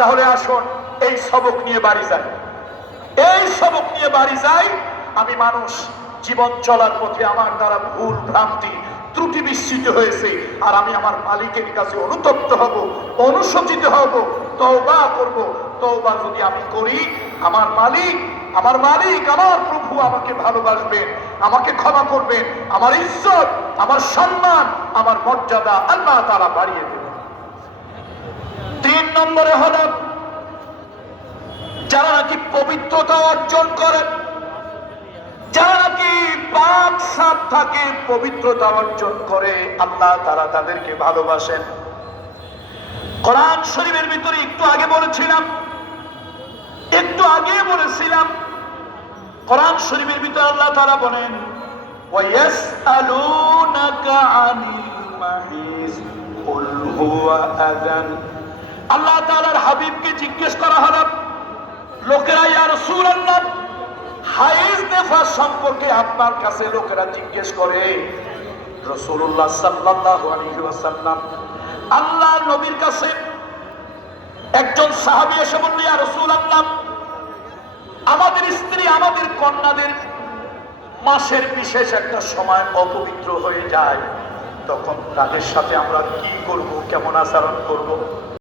তাহলে আসুন, এই সবক নিয়ে বাড়ি যাই। এই সবক নিয়ে বাড়ি যাই, আমি মানুষ, জীবন চলার পথে আমার দ্বারা ভুল ভ্রান্তি ত্রুটি বিস্তৃত হয়েছে, আর আমি আমার মালিকের কাছে অনুতপ্ত হব, অনুশোচিত হব, তওবা করব। তওবা যদি আমি করি, আমার মালিক আমার মালিক, আমার প্রভু আমাকে ভালোবাসবেন, আমাকে ক্ষমা করবেন, আমার ইজ্জত, আমার সম্মান, আমার মর্যাদা আল্লাহ তারা বাড়িয়ে দেবেন। নম্বরে হলো যারা নাকি পবিত্রতা অর্জন করেন যারা নাকি পাপ সাপ থাকে পবিত্রতা অর্জন করে আল্লাহ তারা তাদেরকে ভালোবাসেন কোরআন শরীফের ভিতরে একটু আগে বলেছিলাম একটু আগে বলেছিলাম কোরআন শরীফের ভিতরে আল্লাহ তারা বলেন وَيَسْأَلُونَكَ عَنِ الْمَحِيضِ قُلْ هُوَ أَذًى আল্লাহ তাআলার হাবিবকে জিজ্ঞেস করা হলো, লোকেরা ইয়া রাসূলুল্লাহ, হাইজ নেফাস সম্পর্কে আপনার কাছে লোকেরা জিজ্ঞেস করে। রাসূলুল্লাহ সাল্লাল্লাহু আলাইহি ওয়াসাল্লাম, আল্লাহ নবীর কাছে একজন সাহাবী এসে বলল, ইয়া রাসূলুল্লাহ, আমাদের স্ত্রী আমাদের কন্যাদের মাসের বিশেষ একটা সময় অপবিত্র হয়ে যায়, তখন তাদের সাথে আমরা কি করব, কেমন আচরণ করব?